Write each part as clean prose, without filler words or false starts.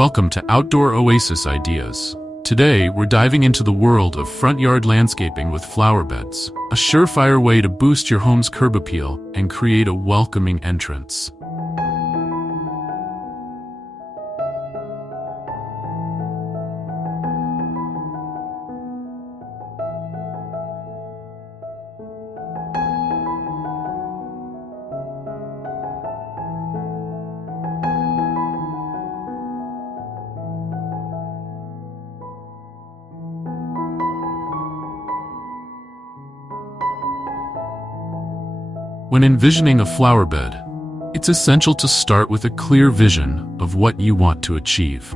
Welcome to Outdoor Oasis Ideas. Today, we're diving into the world of front yard landscaping with flower beds, a surefire way to boost your home's curb appeal and create a welcoming entrance. When envisioning a flower bed, it's essential to start with a clear vision of what you want to achieve.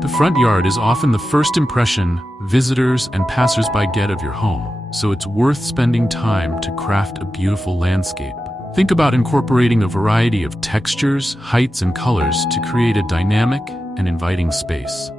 The front yard is often the first impression visitors and passers-by get of your home, so it's worth spending time to craft a beautiful landscape. Think about incorporating a variety of textures, heights, and colors to create a dynamic and inviting space.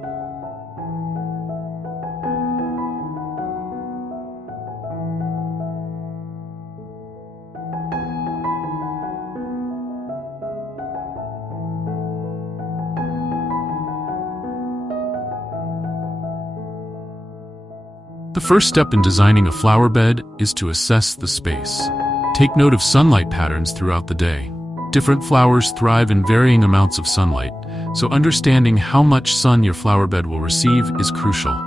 The first step in designing a flower bed is to assess the space. Take note of sunlight patterns throughout the day. Different flowers thrive in varying amounts of sunlight, so understanding how much sun your flower bed will receive is crucial.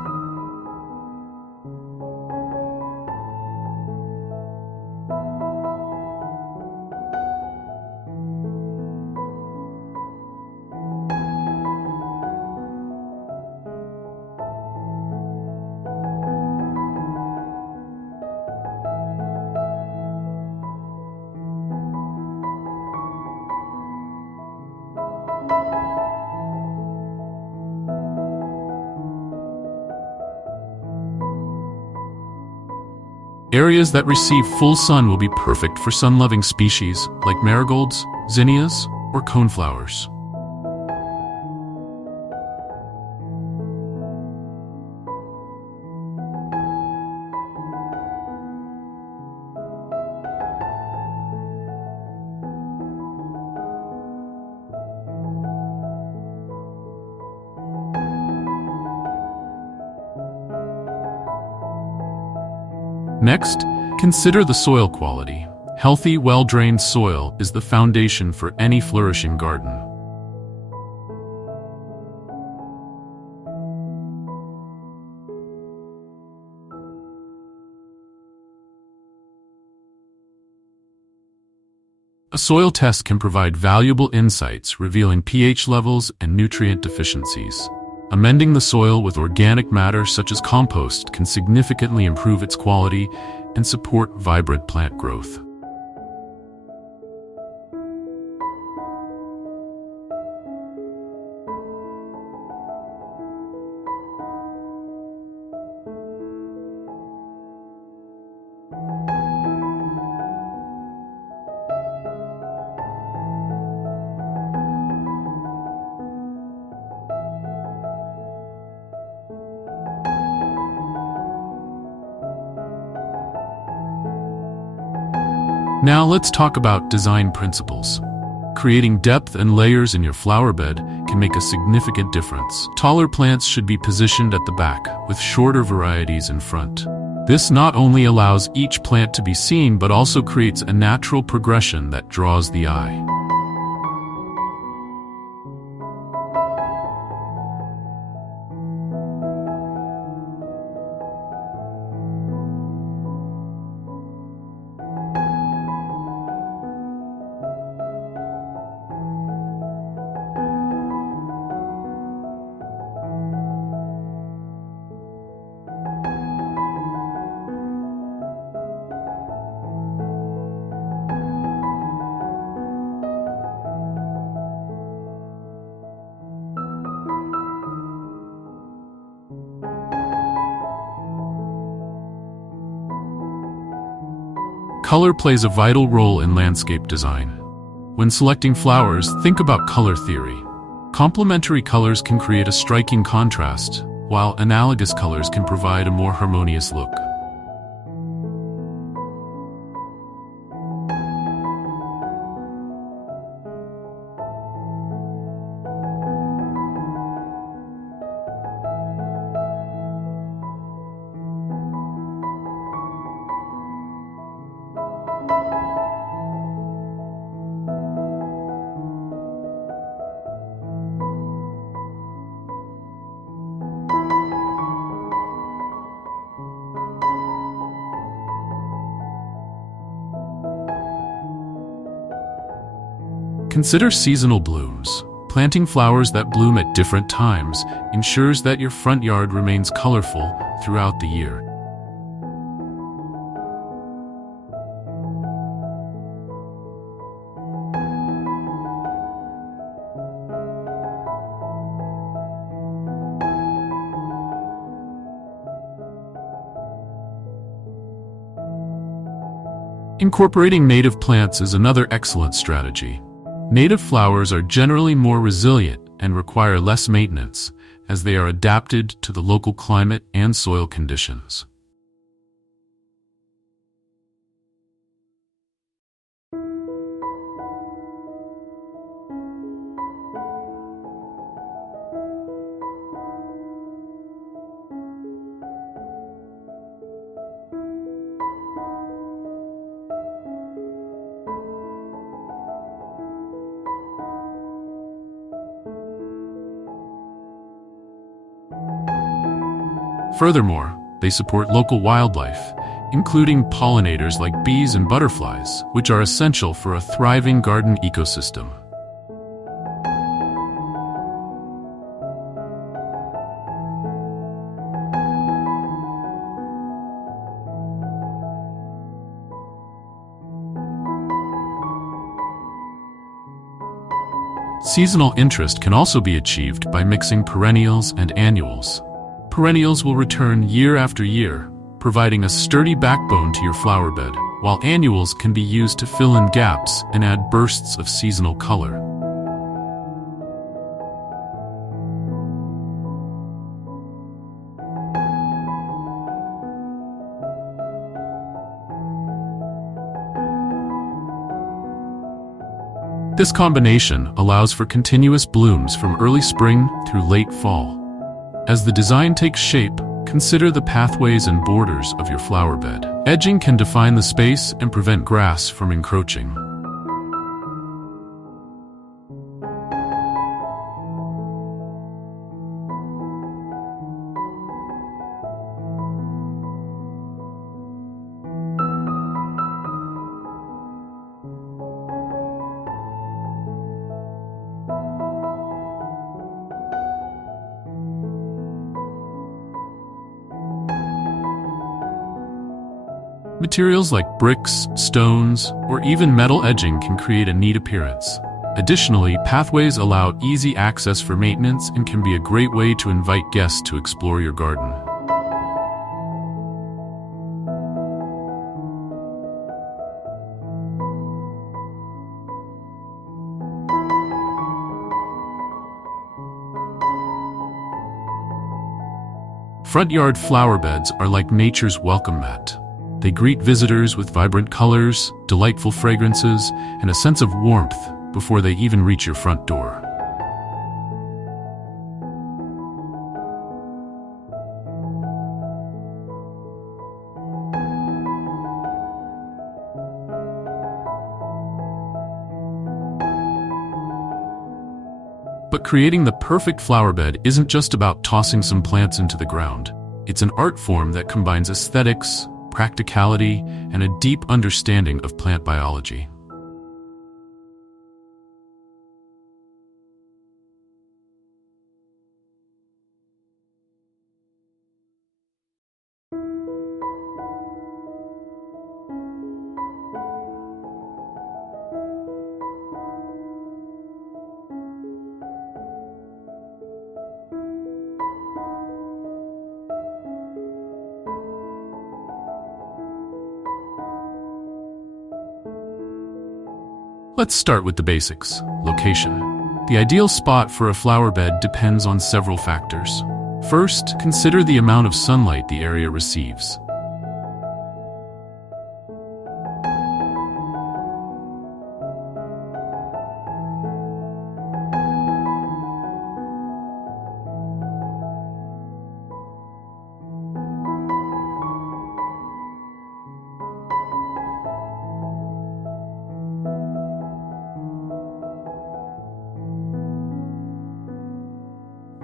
Areas that receive full sun will be perfect for sun-loving species like marigolds, zinnias, or coneflowers. Next, consider the soil quality. Healthy, well-drained soil is the foundation for any flourishing garden. A soil test can provide valuable insights revealing pH levels and nutrient deficiencies. Amending the soil with organic matter such as compost can significantly improve its quality and support vibrant plant growth. Now let's talk about design principles. Creating depth and layers in your flower bed can make a significant difference. Taller plants should be positioned at the back, with shorter varieties in front. This not only allows each plant to be seen, but also creates a natural progression that draws the eye. Color plays a vital role in landscape design. When selecting flowers, think about color theory. Complementary colors can create a striking contrast, while analogous colors can provide a more harmonious look. Consider seasonal blooms. Planting flowers that bloom at different times ensures that your front yard remains colorful throughout the year. Incorporating native plants is another excellent strategy. Native flowers are generally more resilient and require less maintenance, as they are adapted to the local climate and soil conditions. Furthermore, they support local wildlife, including pollinators like bees and butterflies, which are essential for a thriving garden ecosystem. Seasonal interest can also be achieved by mixing perennials and annuals. Perennials will return year after year, providing a sturdy backbone to your flower bed, while annuals can be used to fill in gaps and add bursts of seasonal color. This combination allows for continuous blooms from early spring through late fall. As the design takes shape, consider the pathways and borders of your flower bed. Edging can define the space and prevent grass from encroaching. Materials like bricks, stones, or even metal edging can create a neat appearance. Additionally, pathways allow easy access for maintenance and can be a great way to invite guests to explore your garden. Front yard flower beds are like nature's welcome mat. They greet visitors with vibrant colors, delightful fragrances, and a sense of warmth before they even reach your front door. But creating the perfect flower bed isn't just about tossing some plants into the ground. It's an art form that combines aesthetics, practicality, and a deep understanding of plant biology. Let's start with the basics: location. The ideal spot for a flower bed depends on several factors. First, consider the amount of sunlight the area receives.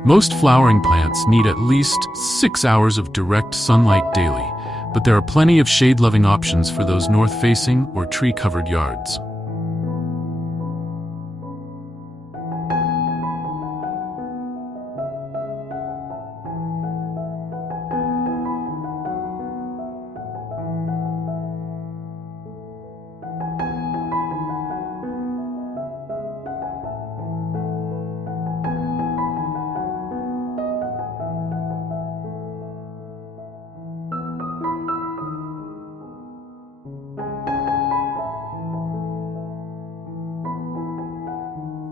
Most flowering plants need at least 6 hours of direct sunlight daily, but there are plenty of shade-loving options for those north-facing or tree-covered yards.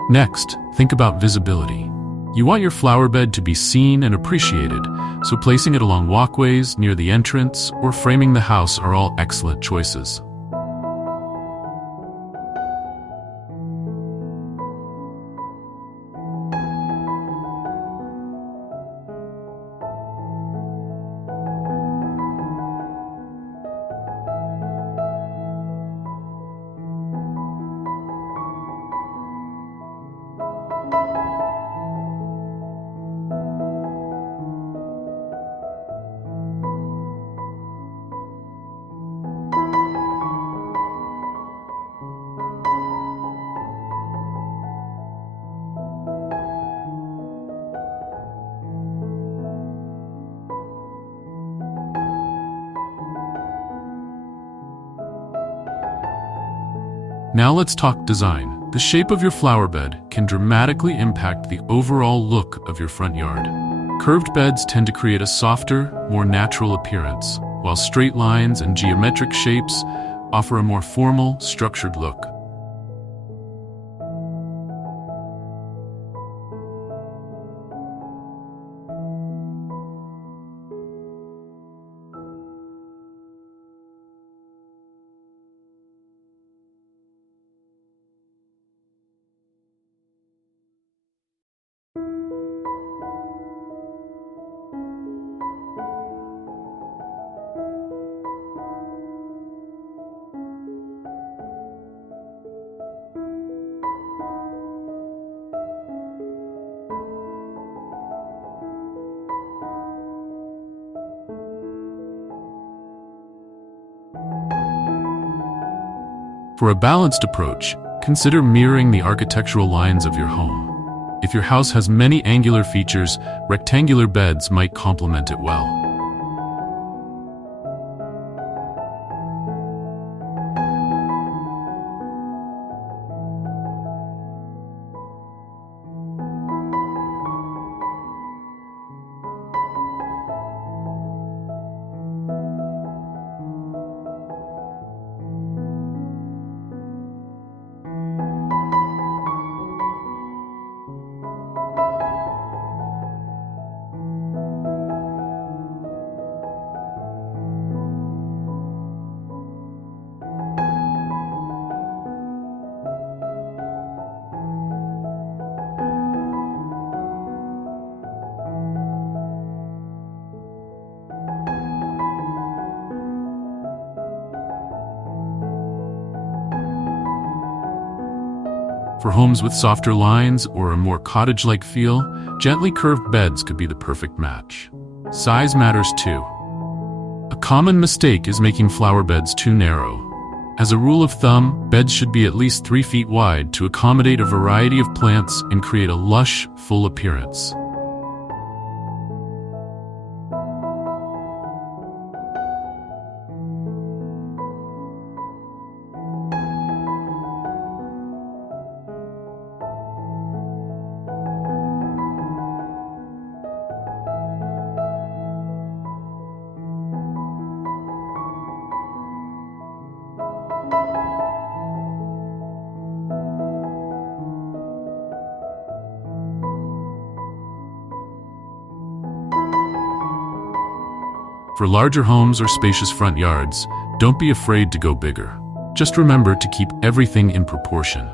Next, think about visibility. You want your flower bed to be seen and appreciated, so placing it along walkways, near the entrance, or framing the house are all excellent choices. Now let's talk design. The shape of your flower bed can dramatically impact the overall look of your front yard. Curved beds tend to create a softer, more natural appearance, while straight lines and geometric shapes offer a more formal, structured look. For a balanced approach, consider mirroring the architectural lines of your home. If your house has many angular features, rectangular beds might complement it well. For homes with softer lines or a more cottage-like feel, gently curved beds could be the perfect match. Size matters too. A common mistake is making flower beds too narrow. As a rule of thumb, beds should be at least 3 feet wide to accommodate a variety of plants and create a lush, full appearance. For larger homes or spacious front yards, don't be afraid to go bigger. Just remember to keep everything in proportion.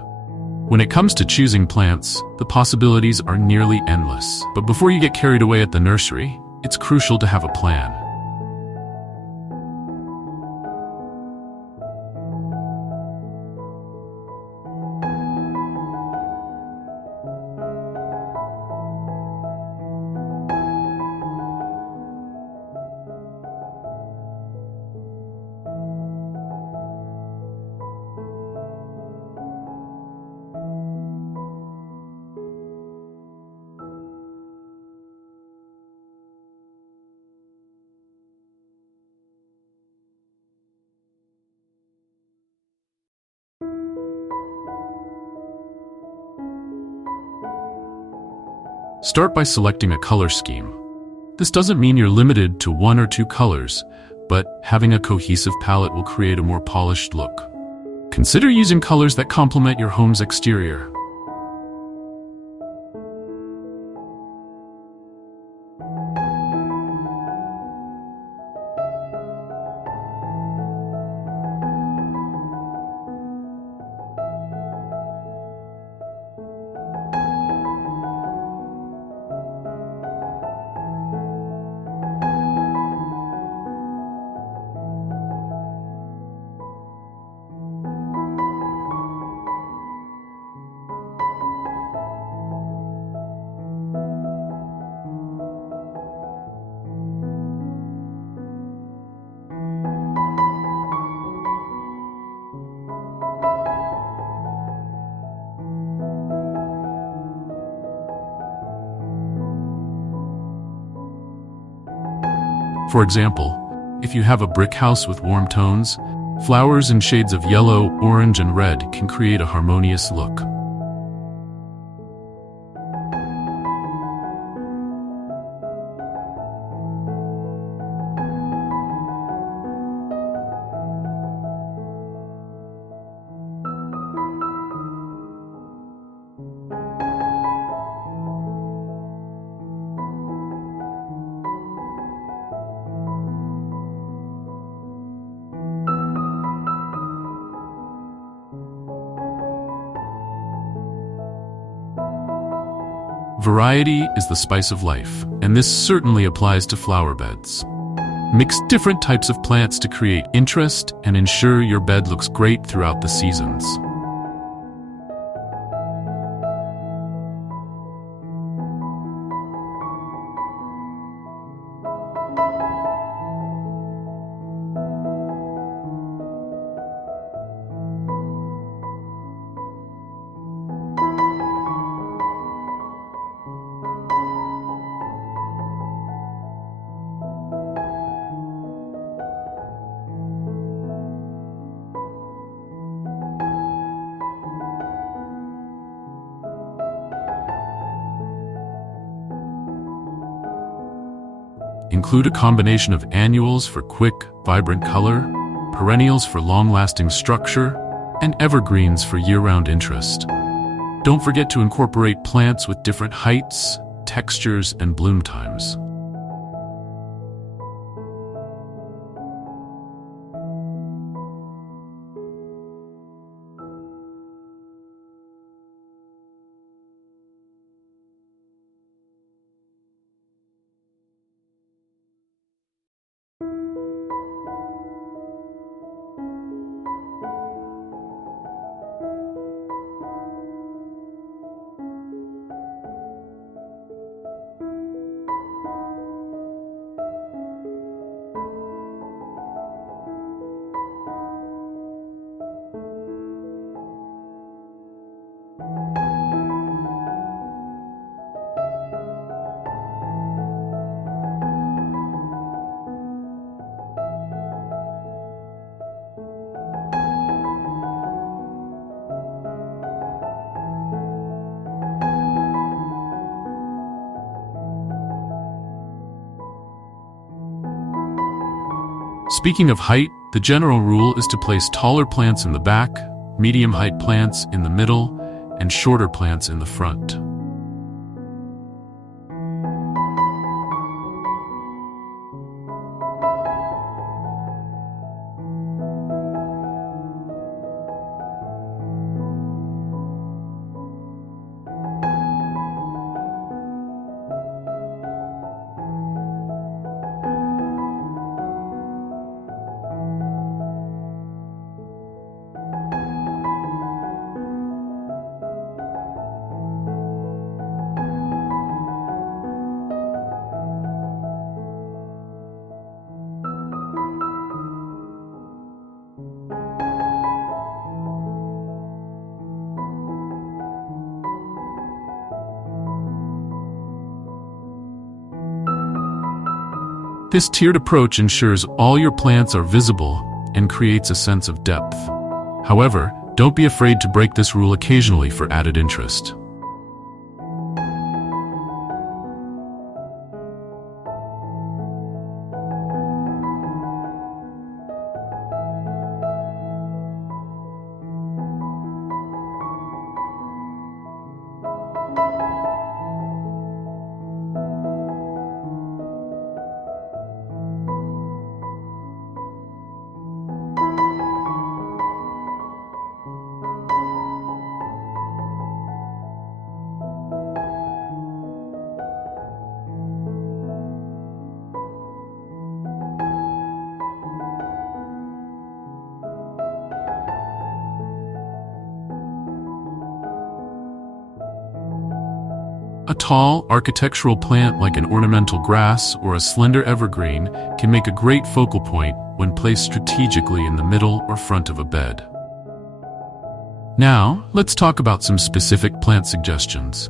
When it comes to choosing plants, the possibilities are nearly endless. But before you get carried away at the nursery, it's crucial to have a plan. Start by selecting a color scheme. This doesn't mean you're limited to 1 or 2 colors, but having a cohesive palette will create a more polished look. Consider using colors that complement your home's exterior. For example, if you have a brick house with warm tones, flowers in shades of yellow, orange, and red can create a harmonious look. Variety is the spice of life, and this certainly applies to flower beds. Mix different types of plants to create interest and ensure your bed looks great throughout the seasons. Include a combination of annuals for quick, vibrant color, perennials for long-lasting structure, and evergreens for year-round interest. Don't forget to incorporate plants with different heights, textures, and bloom times. Speaking of height, the general rule is to place taller plants in the back, medium-height plants in the middle, and shorter plants in the front. This tiered approach ensures all your plants are visible and creates a sense of depth. However, don't be afraid to break this rule occasionally for added interest. A tall, architectural plant like an ornamental grass or a slender evergreen can make a great focal point when placed strategically in the middle or front of a bed. Now, let's talk about some specific plant suggestions.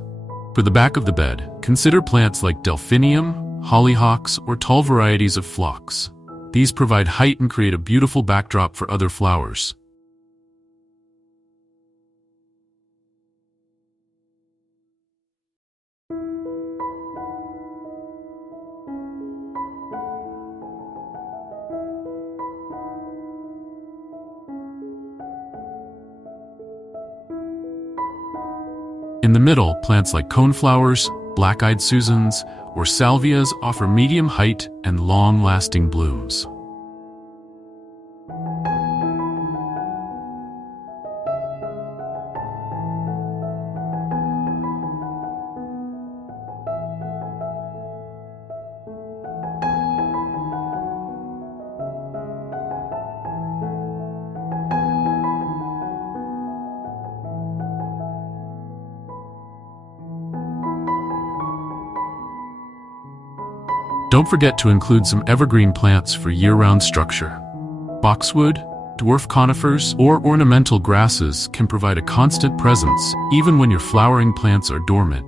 For the back of the bed, consider plants like delphinium, hollyhocks, or tall varieties of phlox. These provide height and create a beautiful backdrop for other flowers. In the middle, plants like coneflowers, black-eyed Susans, or salvias offer medium height and long-lasting blooms. Don't forget to include some evergreen plants for year-round structure. Boxwood, dwarf conifers, or ornamental grasses can provide a constant presence even when your flowering plants are dormant.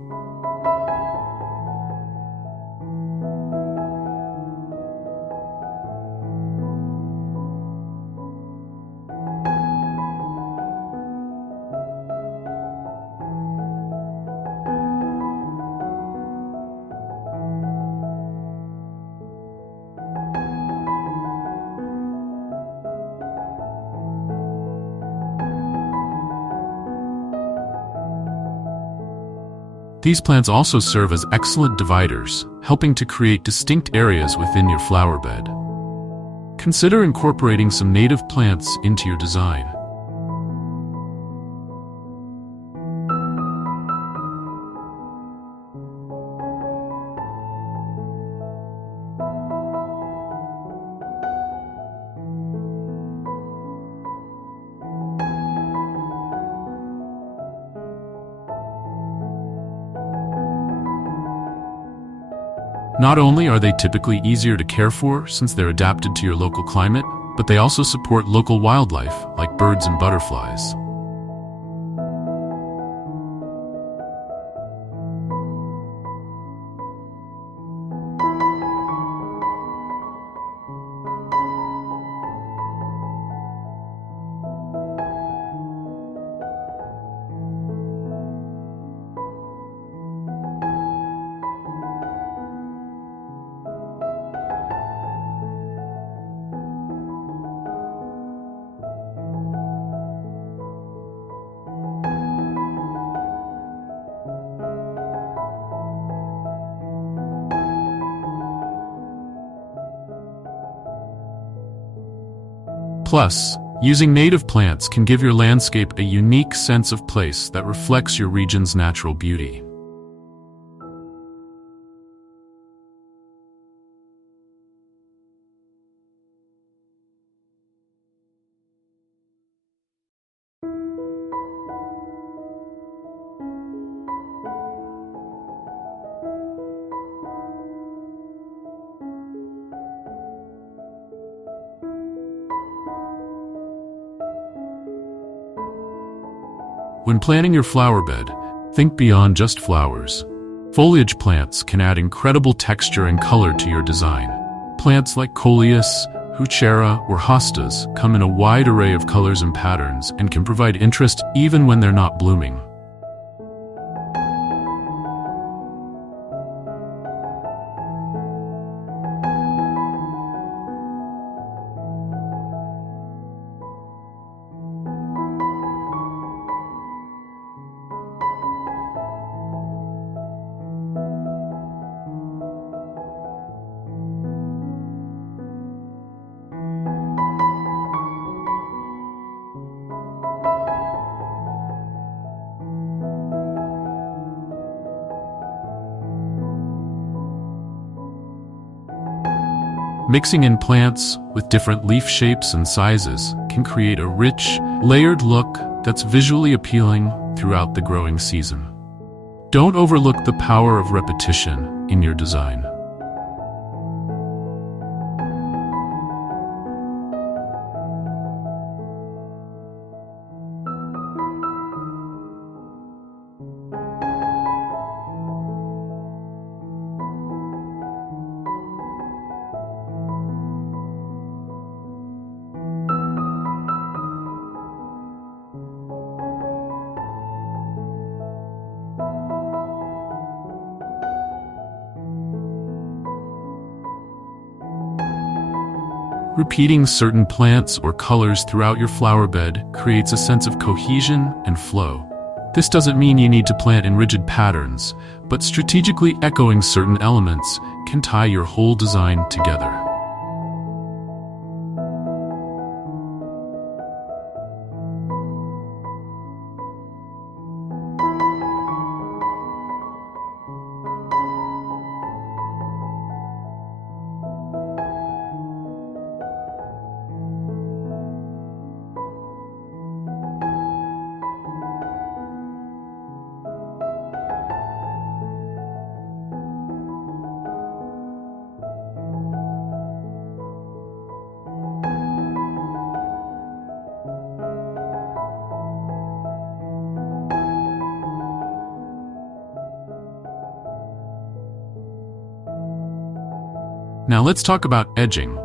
These plants also serve as excellent dividers, helping to create distinct areas within your flower bed. Consider incorporating some native plants into your design. Not only are they typically easier to care for since they're adapted to your local climate, but they also support local wildlife like birds and butterflies. Plus, using native plants can give your landscape a unique sense of place that reflects your region's natural beauty. When planning your flower bed, think beyond just flowers. Foliage plants can add incredible texture and color to your design. Plants like Coleus, Heuchera, or Hostas come in a wide array of colors and patterns and can provide interest even when they're not blooming. Mixing in plants with different leaf shapes and sizes can create a rich, layered look that's visually appealing throughout the growing season. Don't overlook the power of repetition in your design. Repeating certain plants or colors throughout your flower bed creates a sense of cohesion and flow. This doesn't mean you need to plant in rigid patterns, but strategically echoing certain elements can tie your whole design together. Now let's talk about edging.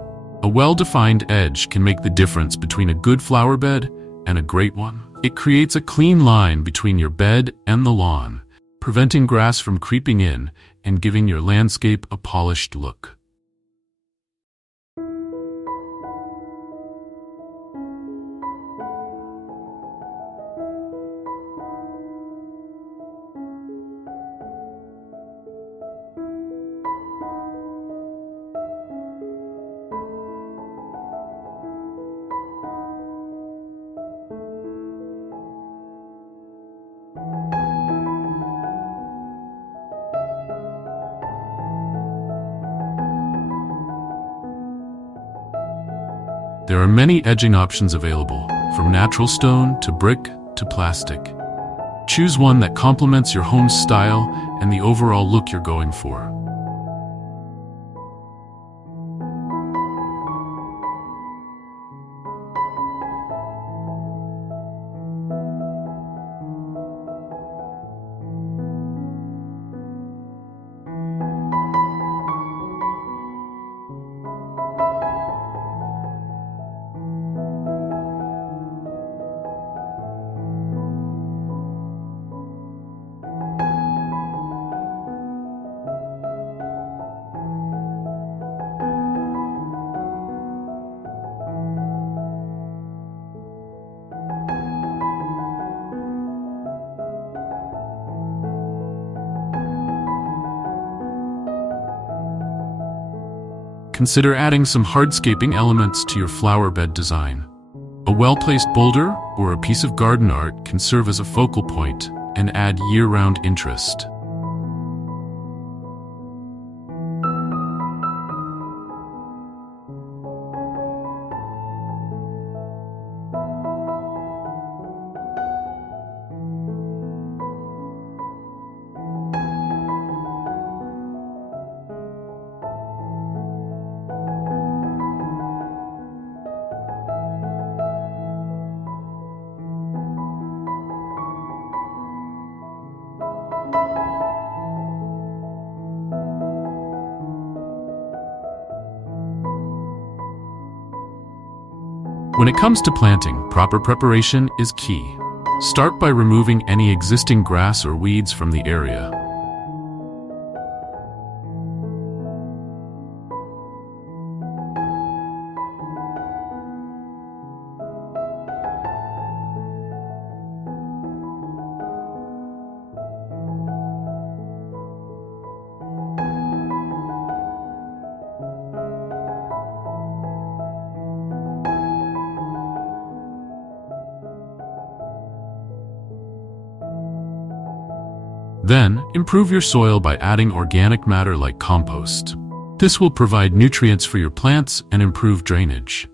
A well-defined edge can make the difference between a good flower bed and a great one. It creates a clean line between your bed and the lawn, preventing grass from creeping in and giving your landscape a polished look. There are many edging options available, from natural stone to brick to plastic. Choose one that complements your home's style and the overall look you're going for. Consider adding some hardscaping elements to your flower bed design. A well-placed boulder or a piece of garden art can serve as a focal point and add year-round interest. When it comes to planting, proper preparation is key. Start by removing any existing grass or weeds from the area. Then, improve your soil by adding organic matter like compost. This will provide nutrients for your plants and improve drainage.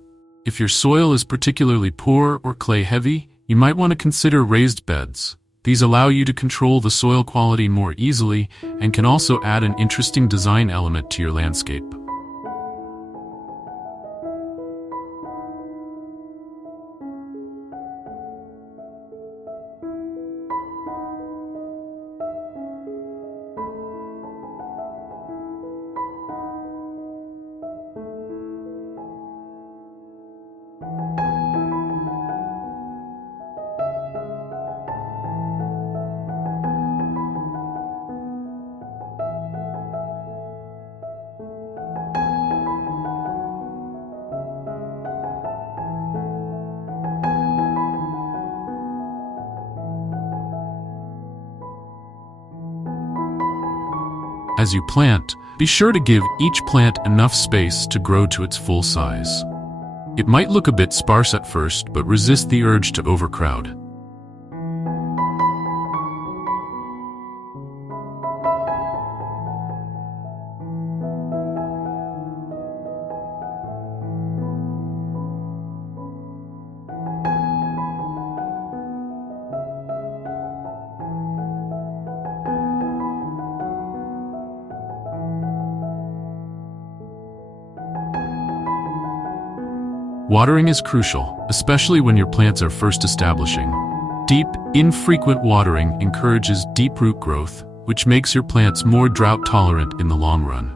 If your soil is particularly poor or clay-heavy, you might want to consider raised beds. These allow you to control the soil quality more easily and can also add an interesting design element to your landscape. As you plant, be sure to give each plant enough space to grow to its full size. It might look a bit sparse at first, but resist the urge to overcrowd. Watering is crucial, especially when your plants are first establishing. Deep, infrequent watering encourages deep root growth, which makes your plants more drought tolerant in the long run.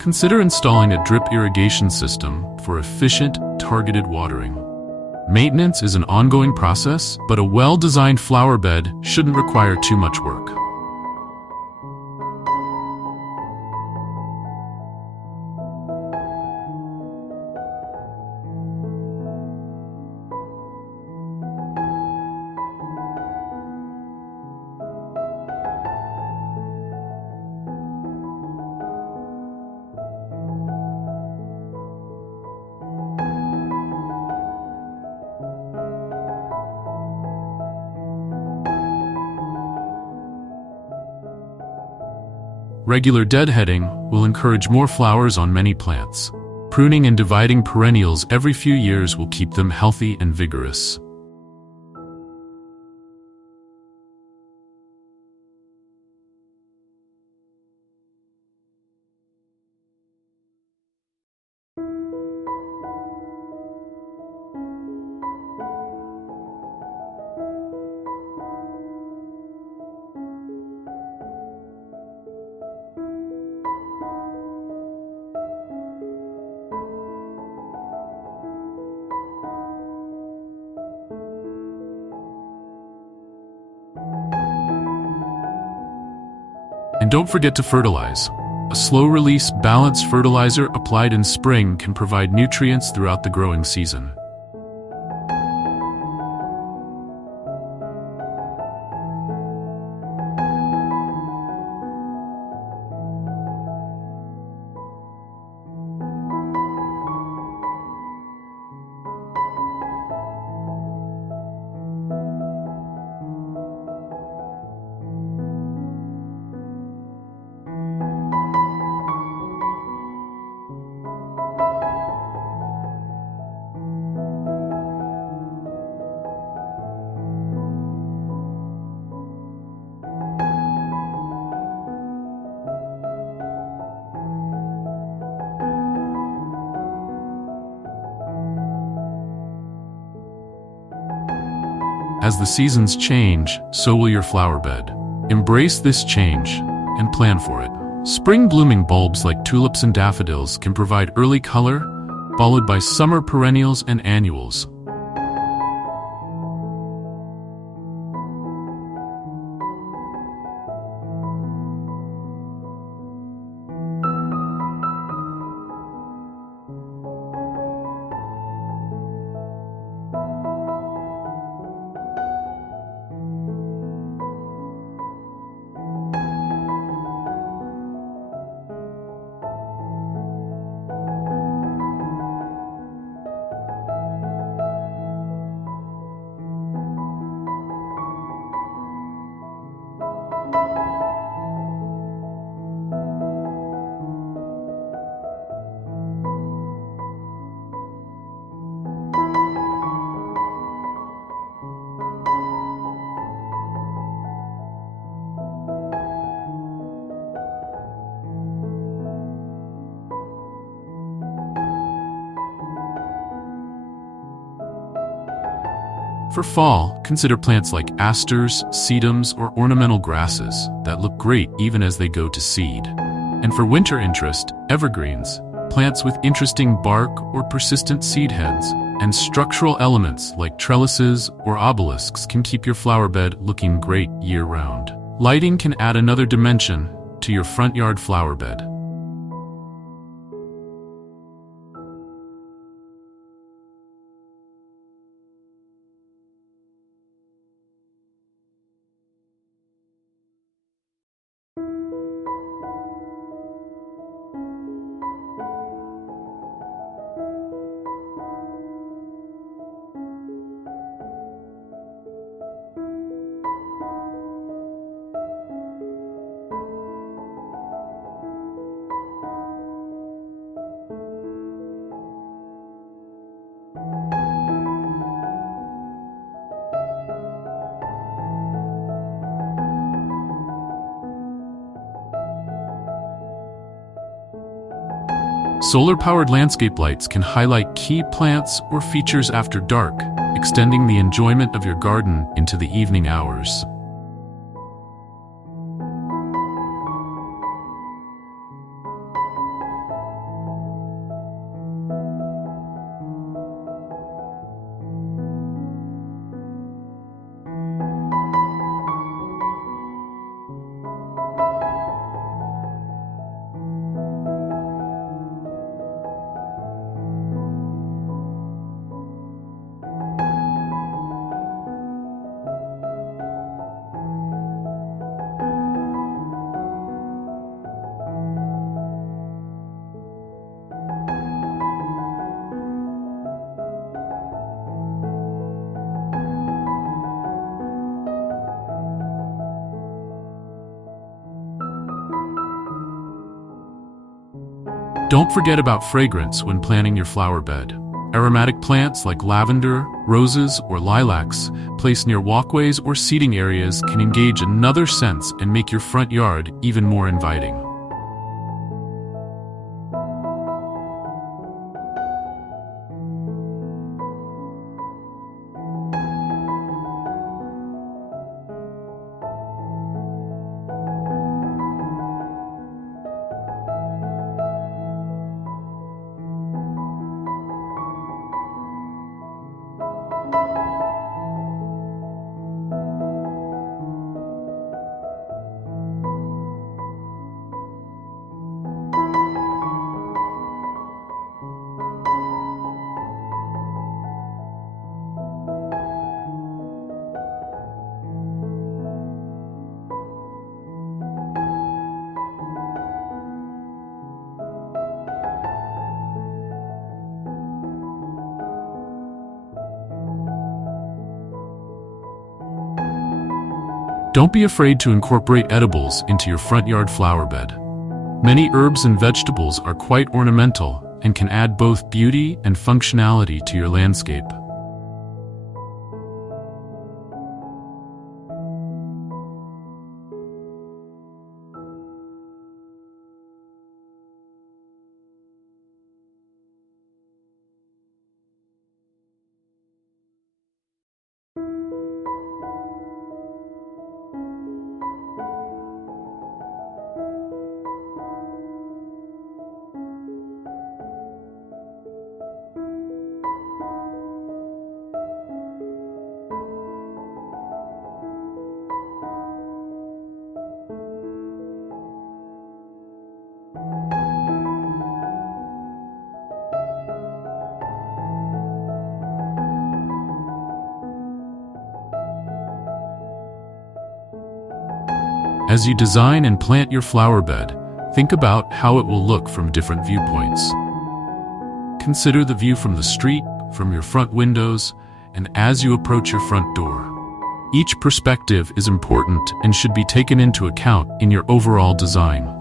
Consider installing a drip irrigation system for efficient, targeted watering. Maintenance is an ongoing process, but a well-designed flower bed shouldn't require too much work. Regular deadheading will encourage more flowers on many plants. Pruning and dividing perennials every few years will keep them healthy and vigorous. And don't forget to fertilize. A slow-release, balanced fertilizer applied in spring can provide nutrients throughout the growing season. As the seasons change, so will your flower bed. Embrace this change and plan for it. Spring blooming bulbs like tulips and daffodils can provide early color, followed by summer perennials and annuals. For fall, consider plants like asters, sedums, or ornamental grasses that look great even as they go to seed. And for winter interest, evergreens, plants with interesting bark or persistent seed heads, and structural elements like trellises or obelisks can keep your flower bed looking great year-round. Lighting can add another dimension to your front yard flower bed. Solar-powered landscape lights can highlight key plants or features after dark, extending the enjoyment of your garden into the evening hours. Don't forget about fragrance when planning your flower bed. Aromatic plants like lavender, roses, or lilacs placed near walkways or seating areas can engage another sense and make your front yard even more inviting. Don't be afraid to incorporate edibles into your front yard flower bed. Many herbs and vegetables are quite ornamental and can add both beauty and functionality to your landscape. As you design and plant your flower bed, think about how it will look from different viewpoints. Consider the view from the street, from your front windows, and as you approach your front door. Each perspective is important and should be taken into account in your overall design.